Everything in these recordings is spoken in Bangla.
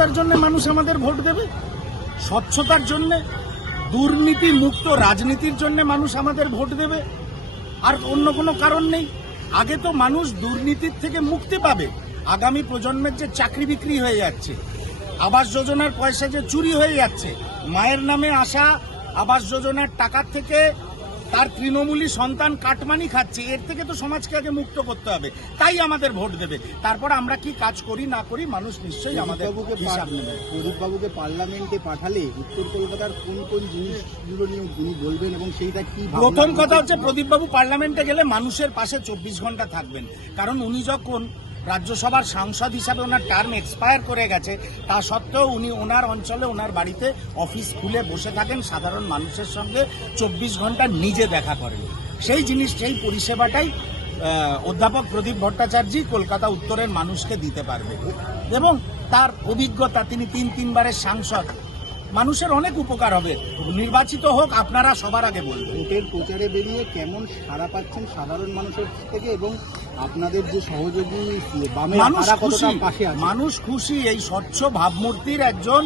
নিরাপত্তার জন্য মানুষ আমাদের ভোট দেবে? স্বচ্ছতার জন্য, দুর্নীতি মুক্ত রাজনীতির জন্য মানুষ আমাদের ভোট দেবে? আর অন্য কোনো কারণ নেই? আগে তো মানুষ দুর্নীতির থেকে মুক্তি পাবে। আগামী প্রজন্মের যে চাকরি বিক্রি হয়ে যাচ্ছে, আবাস যোজনার পয়সা যে চুরি হয়ে যাচ্ছে, মায়ের নামে আসা আবাস যোজনার টাকার থেকে তার তৃণমূলী সন্তান কাটমানি খাচ্ছে এর থেকে তো সমাজকে আগে মুক্ত করতে হবে তাই আমাদের ভোট দেবে। তারপর আমরা কি কাজ করি না করি মানুষ নিশ্চয়ই আমাদের হিসাব নেবে। প্রদীপবাবুকে পার্লামেন্টে পাঠালে উত্তর কলকাতার কোন কোন জিনিসগুলো নিয়ে তিনি বলবেন এবং সেইটা কি প্রথম কথা হচ্ছে প্রদীপবাবু পার্লামেন্টে গেলে মানুষের পাশে চব্বিশ ঘণ্টা থাকবেন। কারণ উনি যখন রাজ্যসভার সাংসদ হিসাবে ওনার টার্ম এক্সপায়ার করে গেছে। তা সত্ত্বেও উনি ওনার অঞ্চলে, ওনার বাড়িতে অফিস খুলে বসে থাকেন। সাধারণ মানুষের সঙ্গে চব্বিশ ঘণ্টা নিজে দেখা করেন। সেই জিনিস, সেই পরিষেবাটাই অধ্যাপক প্রদীপ ভট্টাচার্যই কলকাতা উত্তরের মানুষকে দিতে পারবে। এবং তার অভিজ্ঞতা, তিনি তিন তিনবারের সাংসদ। মানুষের অনেক উপকার হবে। নির্বাচিত হোক আপনারা সবার আগে বলবেন। ভোটের প্রচারে বেরিয়ে কেমন সাড়া পাচ্ছেন সাধারণ মানুষের থেকে এবং আপনাদের যে সহযোগী মানুষ খুশি। মানুষ খুশি। এই স্বচ্ছ ভাবমূর্তির একজন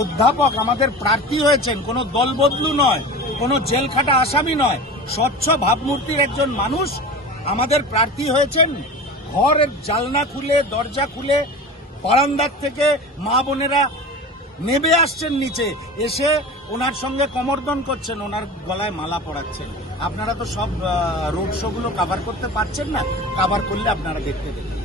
অধ্যাপক আমাদের প্রার্থী হয়েছেন। কোনো দল বদলু নয় কোনো জেলখাটা আসামি নয়। স্বচ্ছ ভাবমূর্তির একজন মানুষ আমাদের প্রার্থী হয়েছেন। ঘরের জালনা খুলে দরজা খুলে বারান্দার থেকে মা বোনেরা নেবে আসছেন নিচে, এসে ওনার সঙ্গে কমর্দন করছেন, ওনার গলায় মালা পড়াচ্ছেন আপনারা তো সব রোড শোগুলো কাভার করতে পারছেন না কাভার করলে আপনারা দেখতে দেবেন।